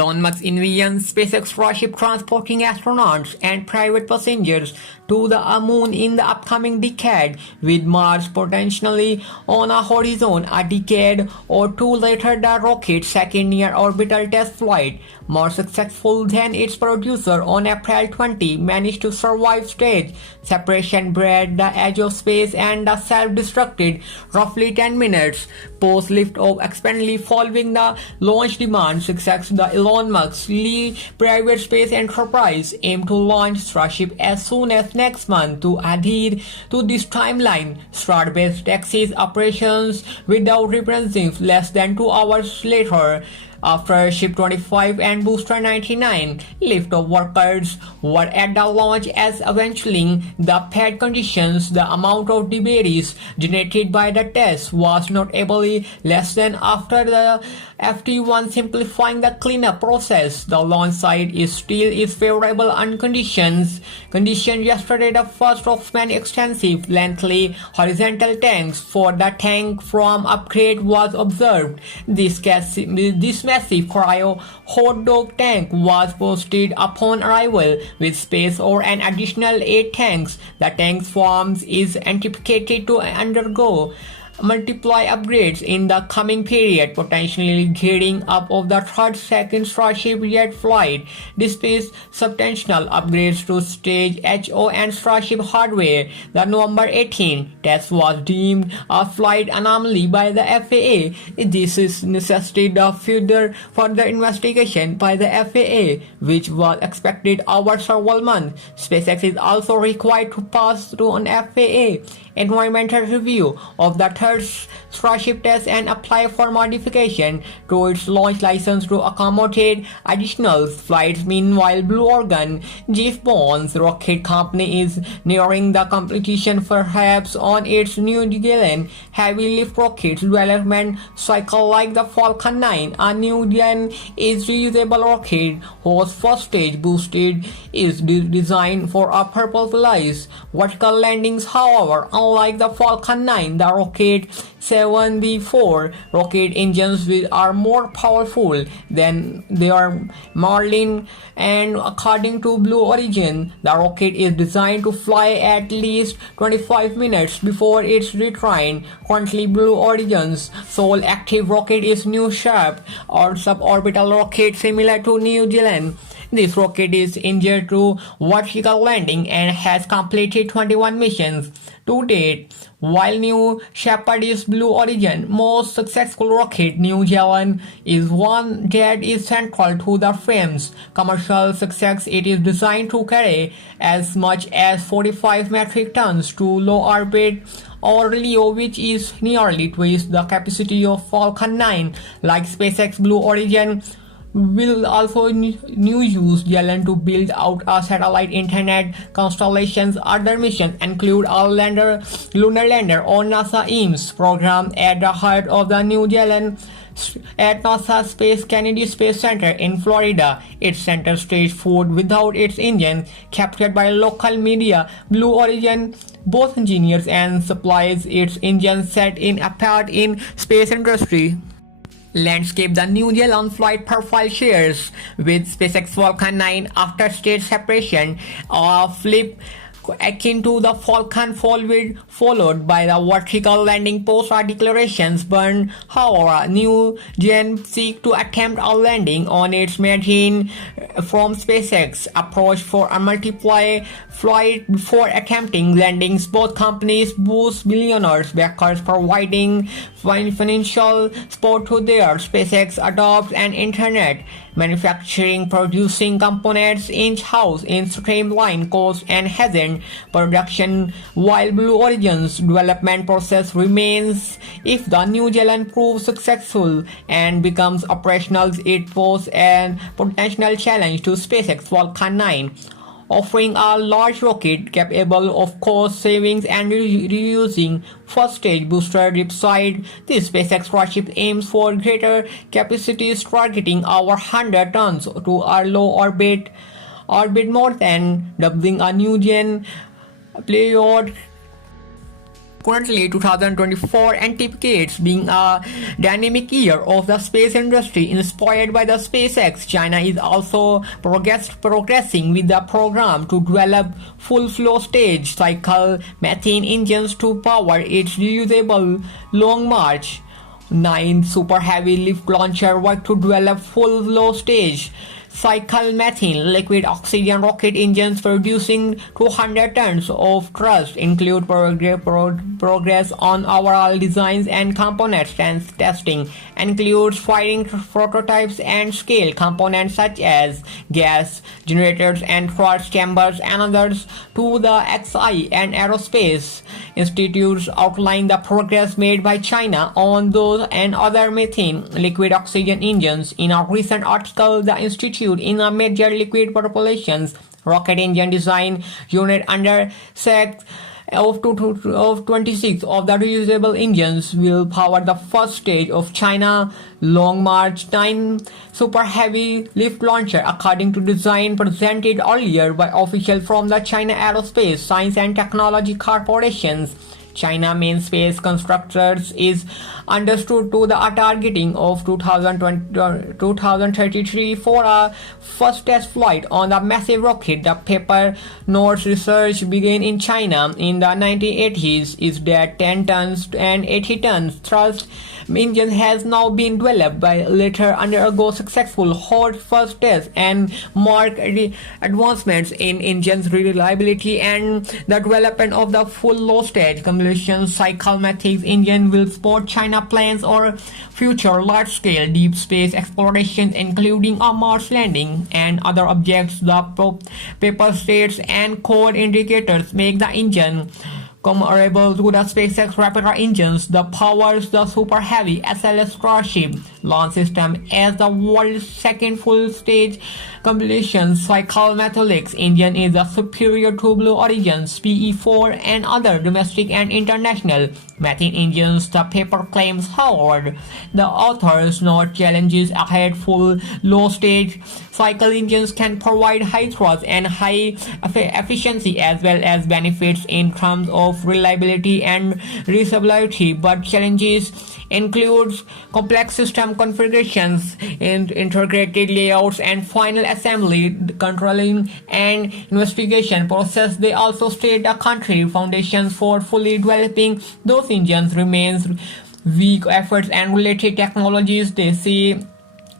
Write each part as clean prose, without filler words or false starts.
Elon Musk envisions SpaceX Starship transporting astronauts and private passengers to the moon in the upcoming decade, with Mars potentially on a horizon a decade or two later. The rocket's second near-orbital test flight, more successful than its producer on April 20, managed to survive stage separation, break the edge of space, and self-destructed roughly 10 minutes post-liftoff, expectedly following the launch demand success. The Elon Musk private space enterprise aimed to launch Starship as soon as next month. To adhere to this timeline, Starbase taxis operations without representatives less than 2 hours later. After Ship 25 and Booster 99, liftoff workers were at the launch as eventually the pad conditions. The amount of debris generated by the test was notably less than after the FT1, simplifying the cleanup process. The launch site is favorable on conditions yesterday. The first of many extensive lengthy horizontal tanks for the tank from upgrade was observed. This massive cryo hot dog tank was posted upon arrival with space for an additional 8 tanks. The tank's forms is anticipated to undergo multiply upgrades in the coming period, potentially gearing up of the second Starship jet flight. Despite substantial upgrades to stage HO and Starship hardware, the November 18 test was deemed a flight anomaly by the FAA. This is necessitated further investigation by the FAA, which was expected over several months. SpaceX is also required to pass through an FAA environmental review of the third Starship test and apply for modification to its launch license to accommodate additional flights. Meanwhile, Blue Origin, Jeff Bezos' rocket company, is nearing the completion perhaps on its New Zealand heavy lift rocket development cycle. Like the Falcon 9, a New Zealand is reusable rocket whose first stage boosted is designed for a purpose vertical landings. However, unlike the Falcon 9, the rocket 7B4 rocket engines are more powerful than their Marlin, and according to Blue Origin, the rocket is designed to fly at least 25 minutes before its return. Currently, Blue Origin's sole active rocket is New Sharp, or suborbital rocket similar to New Zealand. This rocket is engineered to vertical landing and has completed 21 missions to date. While New Shepard is Blue Origin's most successful rocket, New Zealand is one that is central to the firm's commercial success. It is designed to carry as much as 45 metric tons to low orbit or LEO, which is nearly twice the capacity of Falcon 9. Like SpaceX, Blue Origin will also use Zealand to build out a satellite internet constellations. Other missions include a lunar lander on NASA Ames program at the heart of the New Zealand at NASA Kennedy Space Center in Florida. Its center stage food without its engine, captured by local media. Blue Origin both engineers and supplies its engine set in apart in space industry landscape. The New Zealand flight profile shares with SpaceX Falcon 9 after stage separation, a flip akin to the Falcon followed by the vertical landing post our declarations burn. However, New Gen seek to attempt a landing on its margin from SpaceX approach for a multiply flight before attempting landings. Both companies boost billionaires backers, providing financial support to their SpaceX adopts an internet manufacturing, producing components in-house in streamline cost and hasten production, while Blue Origin's development process remains. If the New Zealand proves successful and becomes operational, it poses a potential challenge to SpaceX Falcon 9, offering a large rocket capable of cost savings and reusing first-stage booster dipside. This SpaceX Starship aims for greater capacities, targeting over 100 tons to a low orbit, more than doubling a New Gen payload Currently, 2024 anticipates being a dynamic year of the space industry inspired by the SpaceX. China is also progressing with the program to develop full-flow stage cycle methane engines to power its reusable Long March 9 Super Heavy Lift Launcher work to develop full-flow stage cycle methane liquid oxygen rocket engines producing 200 tons of thrust include progress on overall designs and components testing includes firing prototypes and scale components such as gas generators and thrust chambers and others to the XI and Aerospace Institutes outline the progress made by China on those and other methane liquid oxygen engines. In a recent article, the institute in a major liquid propulsion rocket engine design unit under SEC of 26 of the reusable engines will power the first stage of China Long March 9 Super Heavy Lift Launcher according to design presented earlier by officials from the China Aerospace Science and Technology Corporations. China main space constructors is understood to the targeting of 2033 for a first test flight on the massive rocket. The paper notes research began in China in the 1980s is that 10 tons and 80 tons thrust engine has now been developed by later undergo successful hot first tests and mark advancements in engines reliability and the development of the full low stage combustion cycle methane engine will support China plans or future large-scale deep space exploration including a Mars landing and other objects. The paper states and code indicators make the engine comparable to the SpaceX Raptor engines that powers the Super Heavy SLS Starship launch system as the world's second full-stage combustion cycle metallics engine is the superior to Blue Origin's PE4 and other domestic and international methane engines. The paper claims, however, the authors note challenges ahead. Full low-stage cycle engines can provide high thrust and high efficiency as well as benefits in terms of reliability and reusability, but challenges includes complex system configurations, integrated layouts, and final assembly, controlling and investigation process. They also state the country foundations for fully developing those engines remains weak. Efforts and related technologies, they say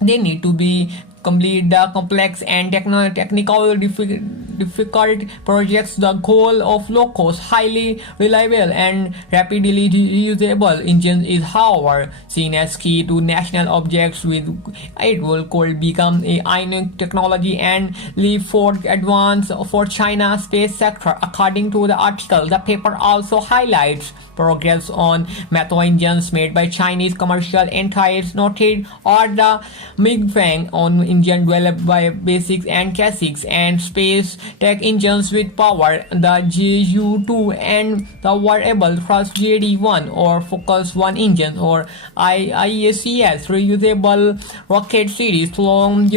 they need to be complete the complex and technical difficult projects. The goal of low-cost, highly reliable, and rapidly reusable engines is, however, seen as key to national objects. With it could become a unique technology and leap forward advance for China's space sector. According to the article, the paper also highlights progress on methane engines made by Chinese commercial entities. Noted are the MiG-Fang on engine developed by SpaceX and SpaceX and Space Tech engines with power, the JU-2 and the variable thrust JD-1 or Focus 1 engine or IACS reusable rocket series long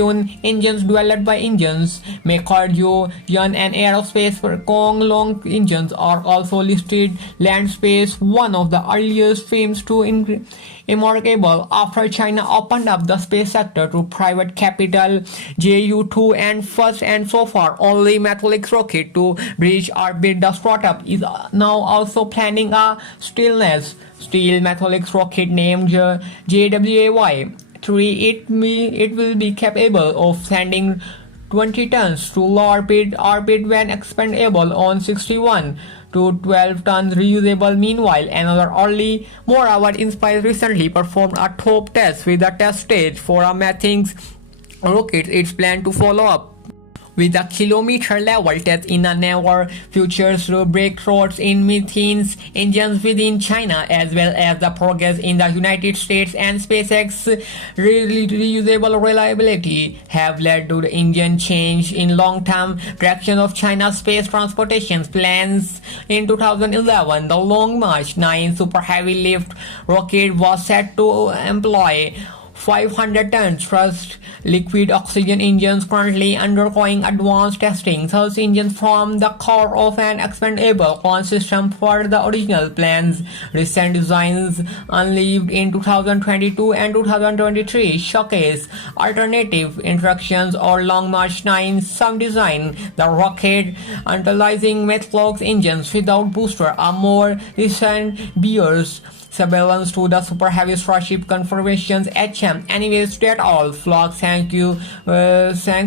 engines developed by engines maker Yan and Aerospace. Kong Long engines are also listed. Land Space, one of the earliest films to remarkable after China opened up the space sector to private capital. JU-2 and first and so far only metallic rocket to reach orbit. The startup is now also planning a steel metallic rocket named JWAY-3. It will be capable of sending 20 tons to low orbit when expandable on 61 to 12 tons reusable. Meanwhile, another early Moravat Inspire recently performed a top test with the test stage for a methane rocket. It's planned to follow up with a kilometer-level test in a near future through breakthroughs in methane engines within China, as well as the progress in the United States and SpaceX reusable reliability have led to the engine change in long-term direction of China's space transportation plans. In 2011, the Long March 9 Super Heavy Lift rocket was set to employ 500-ton thrust liquid oxygen engines currently undergoing advanced testing. Those engines form the core of an expandable launch system for the original plans. Recent designs unveiled in 2022 and 2023 showcase alternative instructions or Long March 9. Some design the rocket utilizing Metflux engines without booster. A more recent bears surveillance to the Super Heavy Starship confirmations HM. Anyways, that's all, vlog. Thank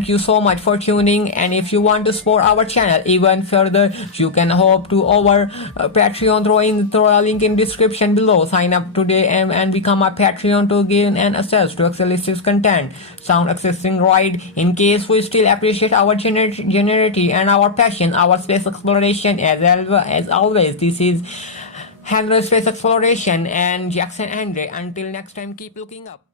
you so much for tuning. And if you want to support our channel even further, you can hop to our Patreon through a link in description below. Sign up today and become a Patreon to gain an access to exclusive content. Sound accessing right. In case we still appreciate our generosity and our passion, our space exploration. As always, this is Handler Space Exploration and Jackson Andre. Until next time, keep looking up.